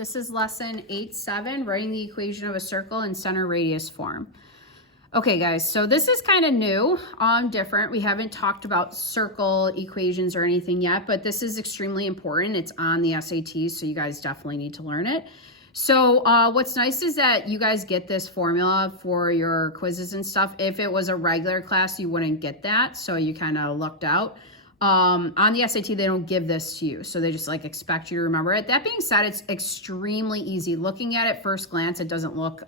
This is lesson 8-7, writing the equation of a circle in center radius form. Okay, guys, so this is kind of new, different. We haven't talked about circle equations or anything yet, but this is extremely important. It's on the SATs, so you guys definitely need to learn it. So what's nice is that you guys get this formula for your quizzes and stuff. If it was a regular class, you wouldn't get that, so you kind of lucked out. On the SAT, they don't give this to you, so they just like expect you to remember it. That being said, it's extremely easy. Looking at it first glance, it doesn't look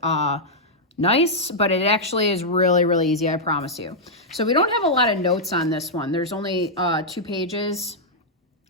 nice, but it actually is really, really easy, I promise you. So we don't have a lot of notes on this one. There's only 2 pages,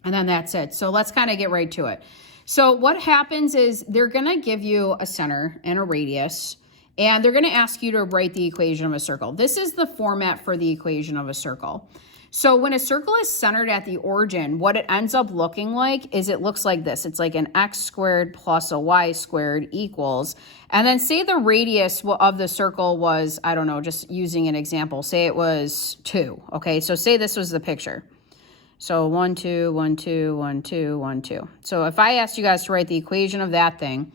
and then that's it. So let's kind of get right to it. So what happens is they're going to give you a center and a radius, and they're going to ask you to write the equation of a circle. This is the format for the equation of a circle. So when a circle is centered at the origin, what it ends up looking like is it looks like this. It's like an x squared plus a y squared equals, and then say the radius of the circle was, I don't know, just using an example, say it was 2, okay? So say this was the picture. So 1, 2, 1, 2, 1, 2, 1, 2. So if I asked you guys to write the equation of that thing,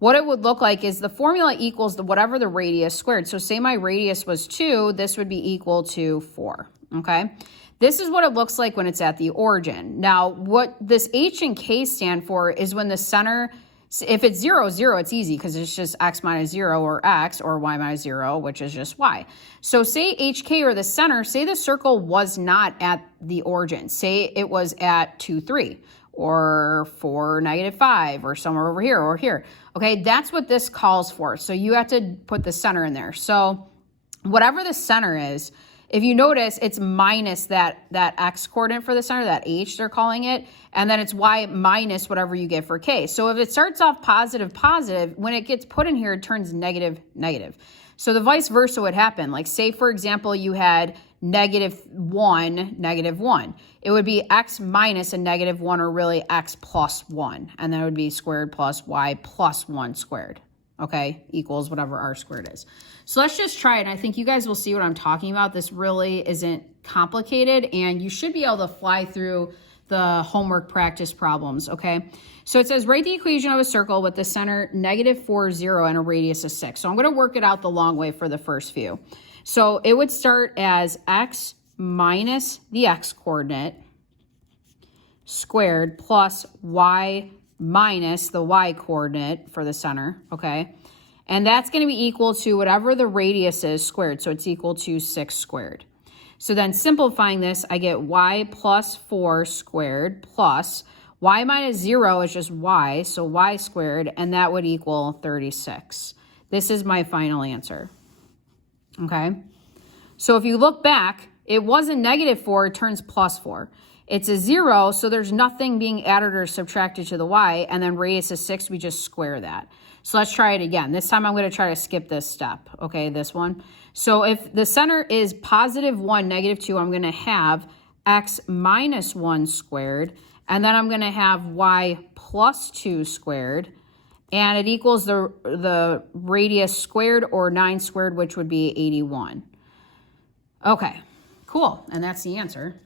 what it would look like is the formula equals whatever the radius squared. So say my radius was 2, this would be equal to 4, okay? This is what it looks like when it's at the origin. Now, what this H and K stand for is when the center, if it's 0, 0, it's easy because it's just x minus 0 or x, or y minus 0, which is just y. So say HK or the center, say the circle was not at the origin. Say it was at 2, 3. Or 4, negative 5, or somewhere over here or here. Okay, that's what this calls for. So you have to put the center in there. So whatever the center is, if you notice, it's minus that x coordinate for the center, that h they're calling it, and then it's y minus whatever you get for k. So if it starts off positive, positive, when it gets put in here, it turns negative, negative. So the vice versa would happen. Like say, for example, you had -1, -1. It would be x minus a -1, or really x plus 1. And that would be squared plus y plus 1 squared. Okay, equals whatever r squared is. So let's just try it. I think you guys will see what I'm talking about. This really isn't complicated, and you should be able to fly through the homework practice problems, okay? So it says, write the equation of a circle with the center -4, 0, and a radius of 6. So I'm going to work it out the long way for the first few. So it would start as x minus the x coordinate squared plus y minus the y coordinate for the center, okay? And that's going to be equal to whatever the radius is squared. So it's equal to 6 squared. So then simplifying this, I get y plus 4 squared plus y minus 0 is just y, so y squared, and that would equal 36. This is my final answer. Okay? So if you look back, it wasn't -4, it turns +4. It's a 0, so there's nothing being added or subtracted to the y, and then radius is 6, we just square that. So let's try it again. This time I'm going to try to skip this step, okay, this one. So if the center is +1, -2, I'm going to have x minus 1 squared, and then I'm going to have y plus 2 squared, and it equals the radius squared, or 9 squared, which would be 81. Okay, cool, and that's the answer.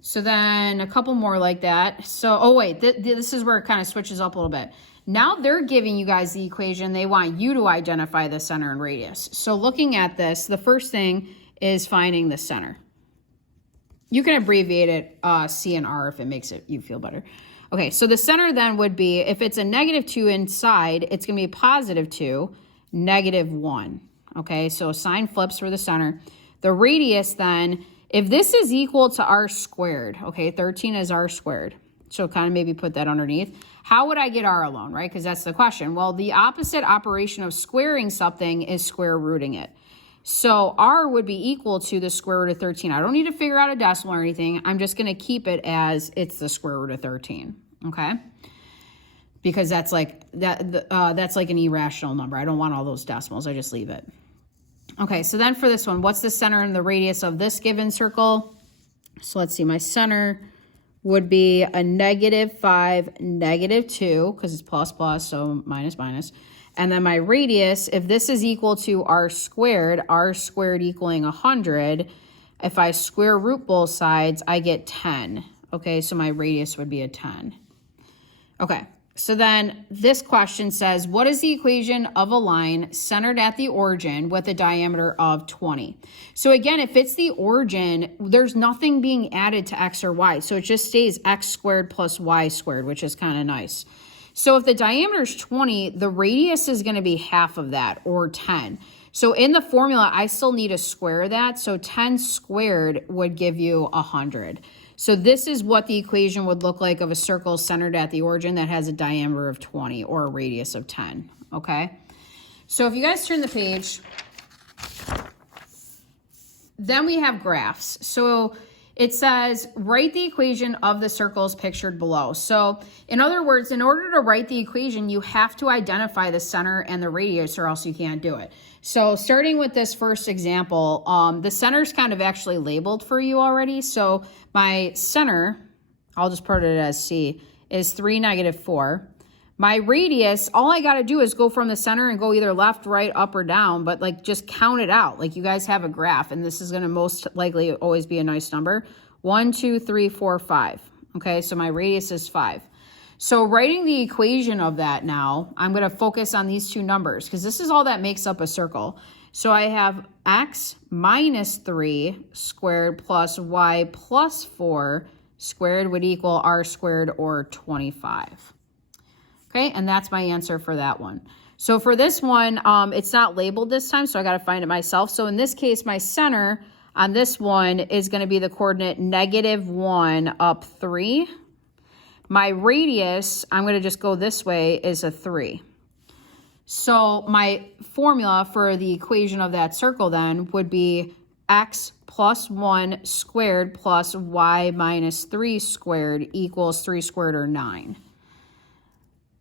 So then a couple more like that. So, oh wait, this is where it kind of switches up a little bit. Now they're giving you guys the equation. They want you to identify the center and radius. So looking at this, the first thing is finding the center. You can abbreviate it C and R if it makes you feel better. Okay, so the center then would be, if it's a -2 inside, it's going to be +2, -1. Okay, so sign flips for the center. The radius then, if this is equal to r squared, okay, 13 is r squared. So kind of maybe put that underneath. How would I get r alone, right? Because that's the question. Well, the opposite operation of squaring something is square rooting it. So r would be equal to the square root of 13. I don't need to figure out a decimal or anything. I'm just going to keep it as it's the square root of 13, okay? Because that's like that's like an irrational number. I don't want all those decimals. I just leave it. Okay, so then for this one, what's the center and the radius of this given circle? So let's see, my center would be a -5, -2, because it's plus plus, so minus minus. And then my radius, if this is equal to r squared equaling 100, if I square root both sides, I get 10. Okay, so my radius would be a 10. Okay, so then this question says, what is the equation of a line centered at the origin with a diameter of 20? So again, if it's the origin, there's nothing being added to x or y. So it just stays x squared plus y squared, which is kind of nice. So if the diameter is 20, the radius is going to be half of that, or 10. So in the formula, I still need to square that. So 10 squared would give you 100. So this is what the equation would look like of a circle centered at the origin that has a diameter of 20 or a radius of 10, okay? So if you guys turn the page, then we have graphs. So it says, write the equation of the circles pictured below. So in other words, in order to write the equation, you have to identify the center and the radius or else you can't do it. So starting with this first example, the center's kind of actually labeled for you already. So my center, I'll just put it as C, is 3, -4. My radius, all I got to do is go from the center and go either left, right, up, or down, but like just count it out. Like you guys have a graph, and this is going to most likely always be a nice number. 1, 2, 3, 4, 5. Okay, so my radius is 5. So writing the equation of that now, I'm going to focus on these two numbers because this is all that makes up a circle. So I have x minus 3 squared plus y plus 4 squared would equal r squared, or 25. Okay, and that's my answer for that one. So for this one, it's not labeled this time, so I got to find it myself. So in this case, my center on this one is going to be the coordinate -1 up 3. My radius, I'm going to just go this way, is a 3. So my formula for the equation of that circle then would be x plus 1 squared plus y minus 3 squared equals 3 squared, or 9.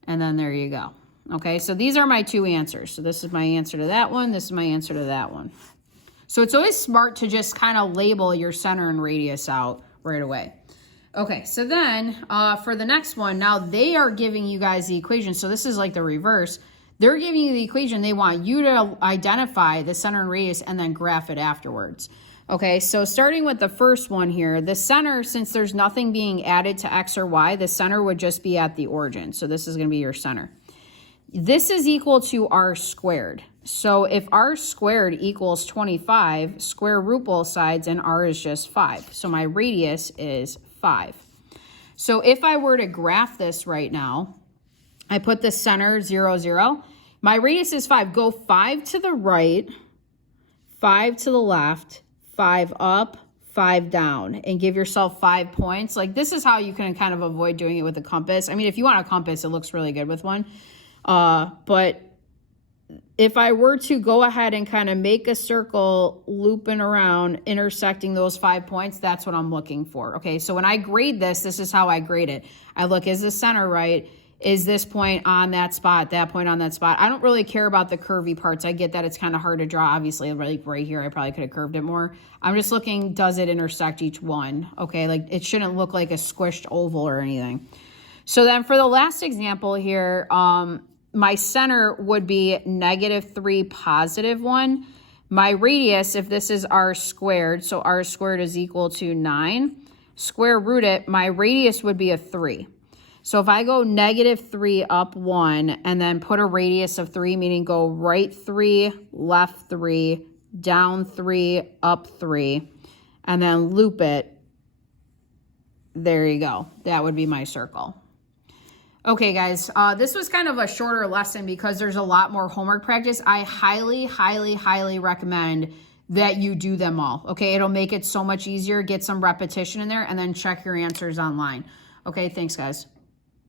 And then there you go. Okay, so these are my two answers. So this is my answer to that one. This is my answer to that one. So it's always smart to just kind of label your center and radius out right away. Okay, so then for the next one, now they are giving you guys the equation. So this is like the reverse. They're giving you the equation. They want you to identify the center and radius and then graph it afterwards. Okay, so starting with the first one here, the center, since there's nothing being added to x or y, the center would just be at the origin. So this is going to be your center. This is equal to r squared. So if r squared equals 25, square root both sides, and r is just 5. So my radius is 5. So if I were to graph this right now, I put the center 0, 0. My radius is 5. Go 5 to the right, 5 to the left, 5 up, 5 down, and give yourself 5 points. Like this is how you can kind of avoid doing it with a compass. I mean, if you want a compass, it looks really good with one. But if I were to go ahead and kind of make a circle looping around, intersecting those 5 points, that's what I'm looking for. Okay, so when I grade this, this is how I grade it. I look, is the center right? Is this point on that spot, that point on that spot? I don't really care about the curvy parts. I get that it's kind of hard to draw. Obviously, like right here, I probably could have curved it more. I'm just looking, does it intersect each one? Okay, like it shouldn't look like a squished oval or anything. So then for the last example here, my center would be -3, +1. My radius, if this is r squared, so r squared is equal to 9, square root it, my radius would be a 3. So if I go -3 up 1 and then put a radius of 3, meaning go right 3, left 3, down 3, up 3, and then loop it, there you go. That would be my circle. Okay, guys, this was kind of a shorter lesson because there's a lot more homework practice. I highly, highly, highly recommend that you do them all. Okay, it'll make it so much easier. Get some repetition in there and then check your answers online. Okay, thanks, guys.